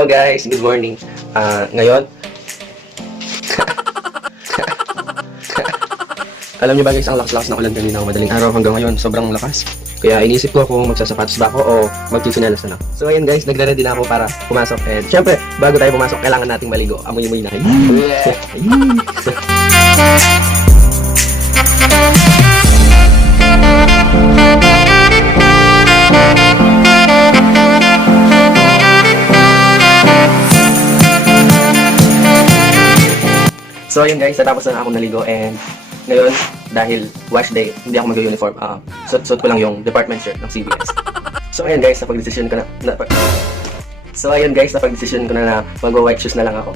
Hello guys, good morning. Ngayon, alam niyo ba guys, ang lakas-lakas ng ulan kanina madaling araw hanggang ngayon, sobrang lakas. Kaya inisip ko kung magsasapatos ba ako o magkisinelas na lang. So ayun guys, nagre-ready na ako para pumasok. And syempre, bago tayo pumasok, kailangan nating maligo. Amoy-amoy na. So ayun guys, natapos na ako naligo and ngayon, dahil wash day, hindi ako mag-uniform. Suot ko lang yung department shirt ng CBS. So ayun guys, napag-decision ko na mag-white shoes na lang ako.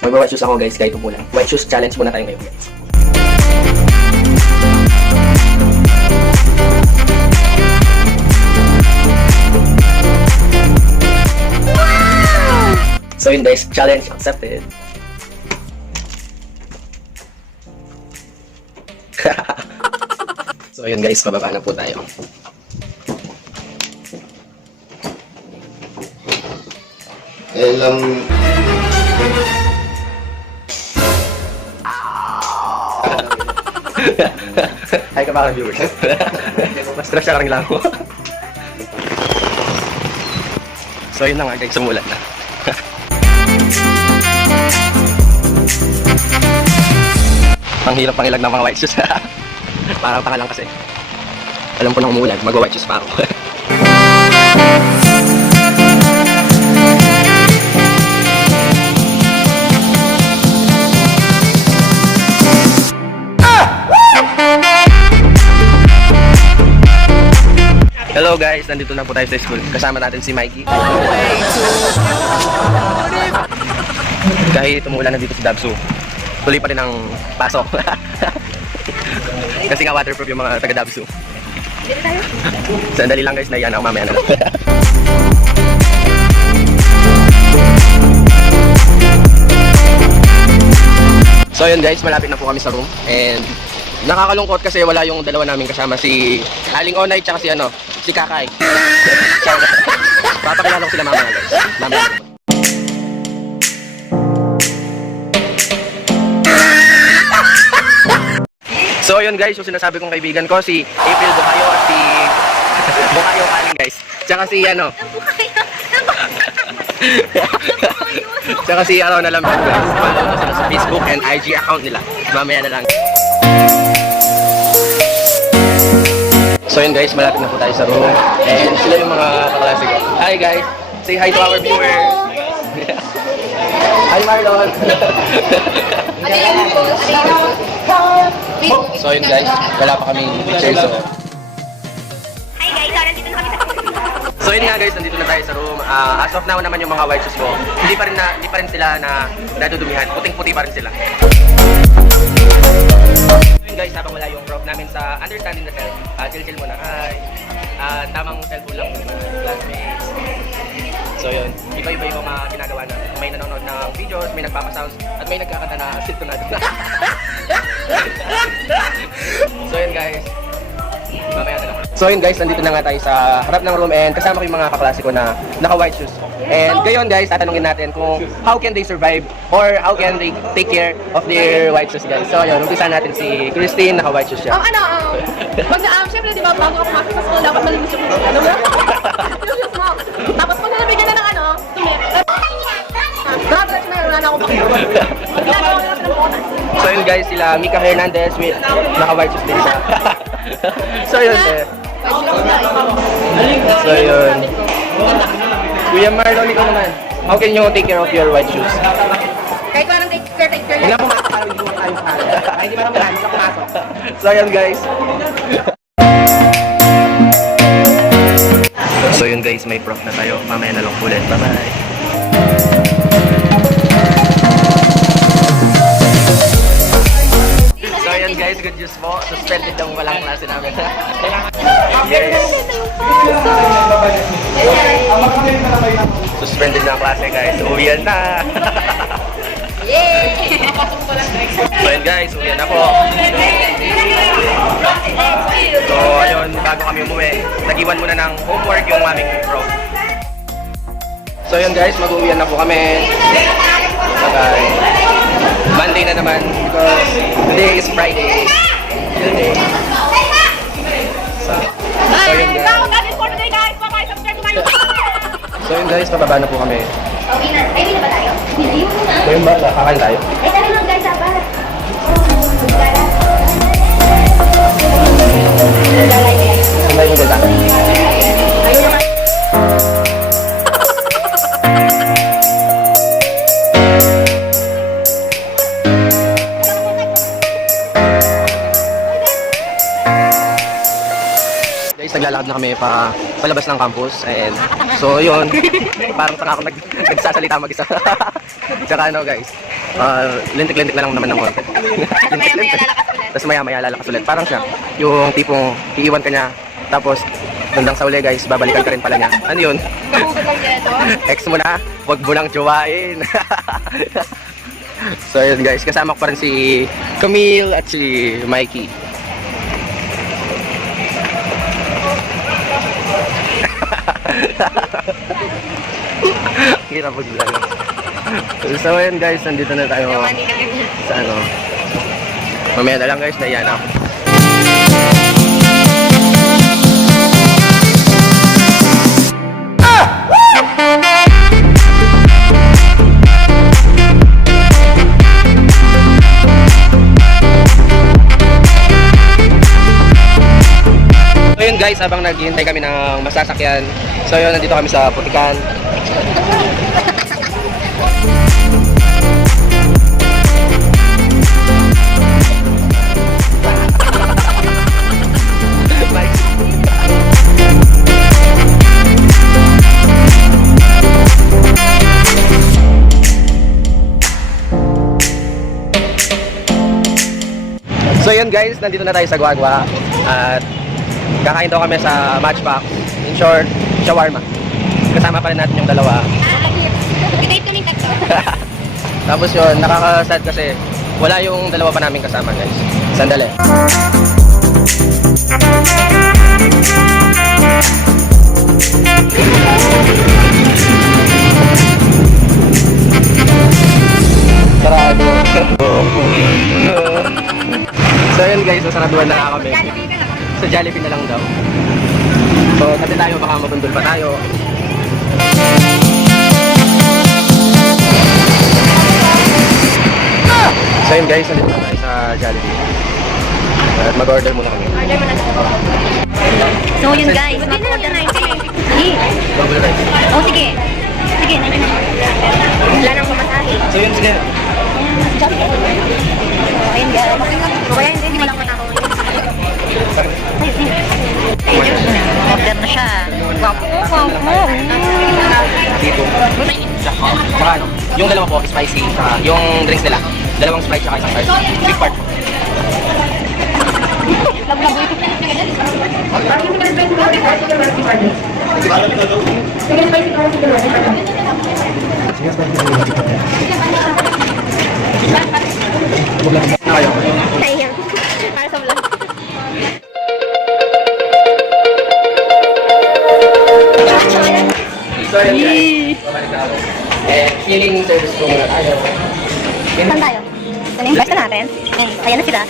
Mag-white shoes ako guys, kahit umulan. White shoes challenge muna tayo ngayon guys. So yun guys, challenge accepted. So yun guys, pababa na po tayo. Hi ka mga viewers. Mas stress ka lang ako. So yun na nga guys, sumulat na. Ang hirap pangilag ng mga white shoes. Parang tanga lang kasi. Alam ko nang umulan, mag-white shoes pa ako. Hello guys, nandito na po tayo sa school. Kasama natin si Mikey. Kahit umulan na dito sa Dabsu, tuloy pa rin ang pasok. Kasi nga waterproof yung mga taga-Dabsu. Sandali lang guys, naiyan ako mamaya na lang. So yun guys, malapit na po kami sa room. And nakakalungkot kasi wala yung dalawa namin kasama, si Aling Onay tsaka si Kakay. Papakilala ko sila mamaya guys. Mamaya. So yun guys, yung sinasabi kong kaibigan ko, si April Bukayo at si Bukayo Kaling guys. Tsaka si tsaka si Araw na Lambat guys. Follow na sila sa Facebook and IG account nila. Mamaya na lang. So yun guys, malapit na po tayo sa room. And sila yung mga kaklase ko. Hi guys! Say hi to our viewers! Hi Marlon! So yun guys, wala pa kaming picture so. Hi guys, nandito na kami sa So yun nga guys, nandito na tayo sa room. As of now naman yung mga white shoes ko, hindi pa rin sila na nadudumihan. Puting-puti pa rin sila. So yun guys, habang wala yung prof namin sa understanding the self, chill-chill muna. Hi! Tamang cellphone lang yung classmates. So yun, iba-iba yung mga ginagawa na. May nanonood ng videos, may nagpapasounds, at may nagkakanta na sintonado na. So yun guys, mamaya na lang. So yun guys, nandito na nga tayo sa harap ng room and kasama ko yung mga kaklase ko na naka-white shoes. And ngayon guys, tatanungin natin kung how can they survive or how can they take care of their white shoes guys. So yun, umpisa natin si Christine, naka-white shoes siya. Siyempre, di ba, bago ka pumasok sa school, dapat malinis yung shoes mo. Tapos pag nalabigyan na ng tumit. Grabe, wala na akong pakita. So yun guys, sila Mika Hernandez with naka-white shoes din siya. So yun So yun. Kuya Marlon, ikaw naman. How can you take care of your white shoes? Kahit parang take care Hindi na pumasok para hindi mo tayo para. Ay, hindi marami sa pumasok. So yun guys. So yun guys, may prof na tayo. Mamaya na lang ulit. Bye-bye. So yun guys, good news po. Suspended daw walang klase namin. Yes. Suspended na ang klase guys. Uwian na. Yay! So yun guys, uwi na po. So ayun, bago kami umuwi, nag-iwan muna ng homework yung aming bro. So yun guys, mag-uwian na po kami. Okay. Monday na naman because today is Friday. Today. So yun guys. So yun guys, pababa na po kami. Ay, na ba tayo? Hindi mo na. Ngayon ba, kakain tayo? Ay, tayo lang guys, apa? Saan tayo pupunta? Guys, naglalakad na kami palabas ng campus and so yun, parang saka ako nagsasalita mag-isa. Tsaka ano guys, lintik-lintik na lang naman ng konti. Lintik-lintik. Tapos maya-maya lalakas ulit. Parang siya, yung tipong iiwan ka niya, tapos hanggang sa uli guys, babalikan ka rin pala niya. Ano yun? Ex mo na, wag mo lang jowain. So yun guys, kasama ko pa rin si Camille at si Mikey. Hirap mag-vlog. So yun guys, nandito na tayo sa ano. Mamaya na lang guys, naiyan ako. So yun guys, habang naghihintay kami ng masasakyan. So yun, nandito kami sa Putikan. So yun guys, nandito na tayo sa Guagua at kakain daw kami sa Matchbox. In short, shawarma. Kasama pa rin natin yung dalawa. Tapos yun, nakaka-sad kasi wala yung dalawa pa namin kasama guys. Sandali. Sarado. So yun guys, sasaraduhan na kami. Sa Jollibee na lang daw. So kasi tayo baka mabundol pa tayo. So yun guys, nandito na tayo sa Jollibee. At mag-order muna kami. So yun guys, mag-order na yun. Order tayo. Oh, sige. Sige, nandiyan na. Wala nang pamasahe. So yun, sige. Ayun guys. Kaya hindi mo lang matakot. Order na siya. Dito. Saka ano, yung dalawa po, spicy. Yung drinks nila, dalawang Sprite saka isang Sprite. Big part. Kayo. Sayang. Para sa vlog. So yun guys, babalik na ako. Healing service ko muna tayo. Saan tayo? Basta natin. Ayan na sila.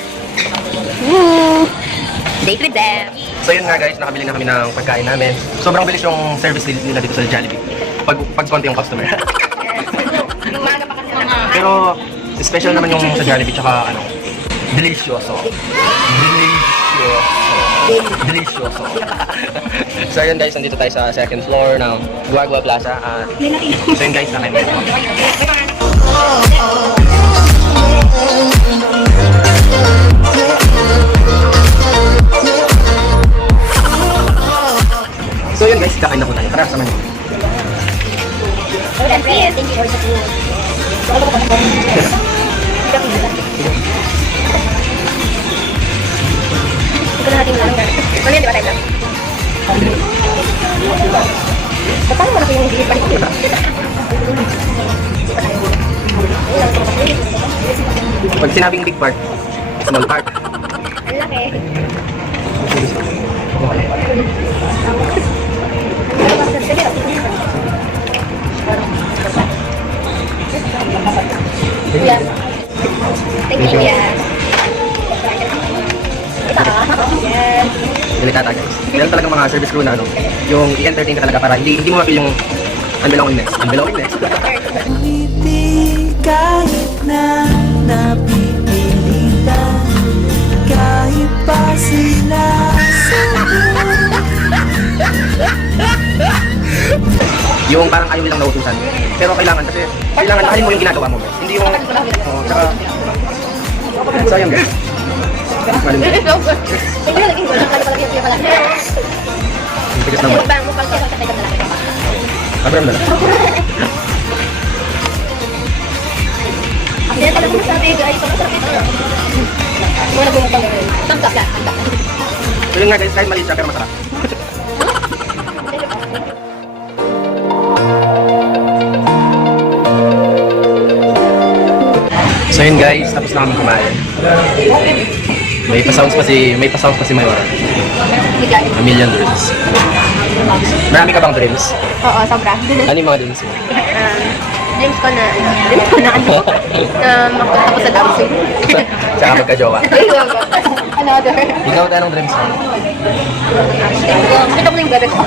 Woo! Date with them. So yun nga guys, nakabili na kami ng pagkain namin. Sobrang bilis yung service nila dito sa Jollibee. Pag konti yung customer. Yung maga pa kasi Pero special naman yung sa Jollibee tsaka ano, delicioso. Delicioso. So yun guys, nandito tayo sa second floor ng Guagua Plaza. So yun guys, nakain mo. So yun guys, kakain na po tayo. Tara, sama niyo. Thank you for the food. Ito na natin lang. Ano yan, di ba tayo lang? Paano mo na yung hindi pa rin? Pag sinabing big part, small part. Ang laki. Yan. Thank you, yan. Yes. Delikata guys. Meron talagang mga service crew na ano, yung i-entertain ka talaga para hindi mo mapil yung unbelongingness. Unbelongingness. Hindi kahit na napipilitan, kahit pa sila Yung parang ayaw nilang nautusan. Pero kailangan kasi, kailangan mahalin mo yung ginagawa mo guys. Hindi yung, tsaka, so yun guys. Mahalin mo. Tingnan na laging wala. Kali pala yung pala. Yung tigas naman. Mukbang mo pang sa tayo na lang. Abram na lang. Hindi talaga masabi guys. Masarap ito. Muna bumukbang mo. Tamtak yan. Tamtak. So yun nga guys, kahit maliit siya pero masarap. So yun guys, tapos na kami kumain. May pa-sounds pa si Mayora. A million dreams. Marami ka bang dreams? Oo, sobra. Ano yung mga dreams mo? Dreams ko na makapunta ko sa dancing. Tsaka magka-jowa. Another. Ikaw, anong dreams mo? Makita ko yung bebe ko.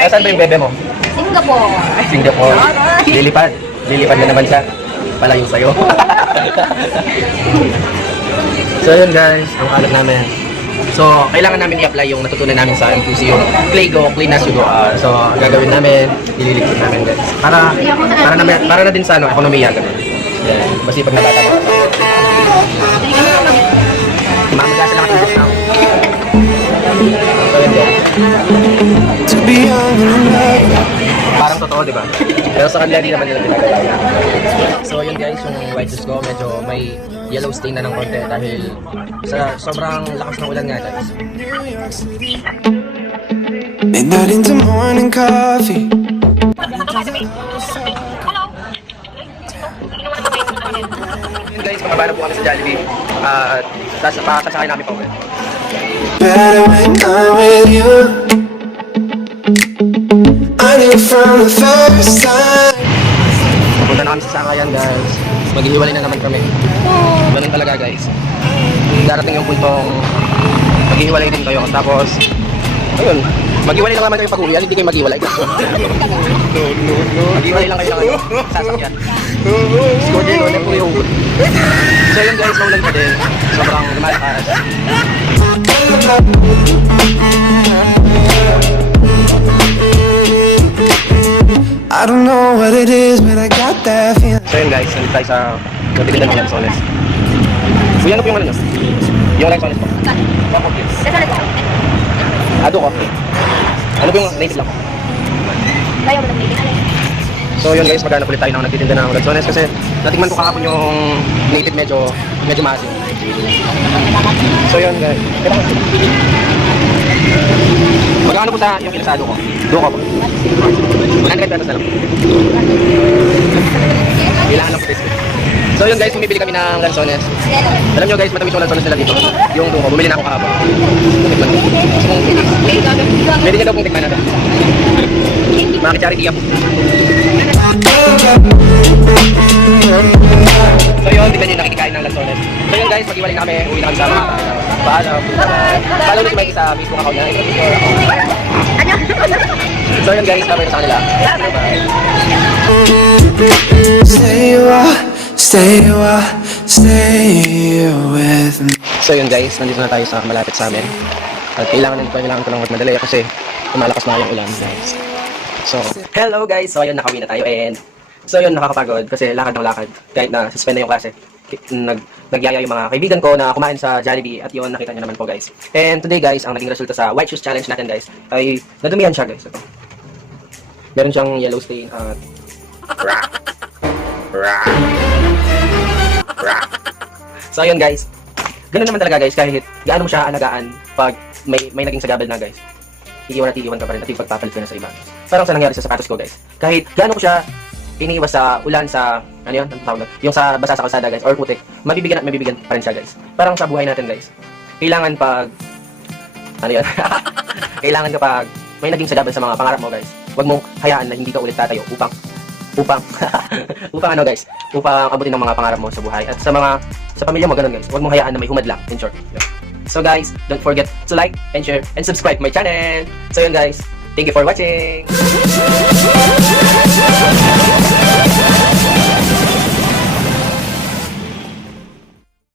Nasaan ba yung bebe mo? Singapore. Singapore. Lilipad. Lilipad na naman siya. Palayo sa'yo. So yun guys, ang alam namin. So, kailangan namin i-apply yung natutunan namin sa MQC, yung Claygo, Clean as you go. So, ang gagawin namin, ililigpit namin guys. Para na din sa ekonomiya ganun. Yan, masipag na bata mo. Mamaga sila katulog na. So yun guys. to be young and in love. Parang totoo, di ba? Pero sa kanila, di naman nila ginagawa. So yun guys, yung white juice ko, medyo may yellow stain na ng konti dahil sa sobrang lakas ng ulan nga guys. Midnight into morning coffee. Yun guys, makabala po kami sa Jollibee. At pakasakay namin pa ulit. Better when I'm with you. I knew from the first time. Punta na kami sa Sakayan guys. Maghihiwalay na naman kami. Ganun talaga guys. Darating yung puntong maghihiwalay din kayo. Tapos, ayun, maghiwalay lang naman kayo pag-uwi. Hindi kayo maghiwalay. Maghiwalay lang kayo ng ano, sasakyan. Score din ulit po yung hugot. So yun guys, maulan pa din. Sobrang lumalakas. I don't know what it is, but I got that feeling. So yun guys, nandito tayo sa natitindan ng Lanzones. Kuya, ano po yung ano nyo? Yung Lanzones po? Coffee please. Ado coffee. Ano po yung native lang? Bayo mo ng baby. So yun guys, maghanap ulit tayo ng nagtitinda ng Lanzones kasi natikman ko kahapon yung native medyo maasim. So yun guys. Magkano po sa yung ilasado ko? Duko po. 100 pesos na lang. Kailangan lang po taste. So yun guys, bumibili kami ng Lanzones. Alam nyo guys, matamis yung Lanzones nila dito. Yung duko, bumili na ako kahapon. Tikman ko. Pwede nyo daw pong tikman natin. Mga kicharity po. So yun, tignan nyo yung nakikikain ng Lanzones. So yun guys, mag-iwalay na kami. Uwi na kami sa mga paalam. Follow nyo si Mikey sa Facebook account niya. So yun guys, babay na sa kanila. Stay with me. So yun guys, nandito na tayo sa malapit sa amin. At kailangan ko lang madali kasi lumalakas na yung ulan guys. So, hello guys! So ayun, nakauwi na tayo and so yun, nakakapagod kasi lakad ng lakad. Kahit na suspend na yung klase. Nagyaya yung mga kaibigan ko na kumain sa Jollibee at yun, nakita nyo naman po guys. And today guys, ang naging resulta sa White Shoes Challenge natin guys ay nadumihan siya guys. Ito. Meron siyang yellow stain at so ayun guys, ganun naman talaga guys, kahit gaano mo siya alagaan pag may naging sagabal na guys, tigiwan ka pa rin at yung pagpapalit ka na sa iba. Parang sa nangyari sa sapatos ko guys, kahit gaano ko siya iniiwas sa ulan, sa, ano yun, ang tawag doon? Yung sa basa sa kalsada guys, or putik, mabibigyan at mabibigyan pa rin siya guys. Parang sa buhay natin guys, kailangan pag, ano yun, kailangan kapag may naging sagabal sa mga pangarap mo guys, huwag mong hayaan na hindi ka ulit tatayo upang ano guys, upang abutin ang mga pangarap mo sa buhay. At sa pamilya mo ganun guys, huwag mong hayaan na may humadlang, in short. So guys, don't forget to like and share and subscribe my channel. So yun guys, thank you for watching.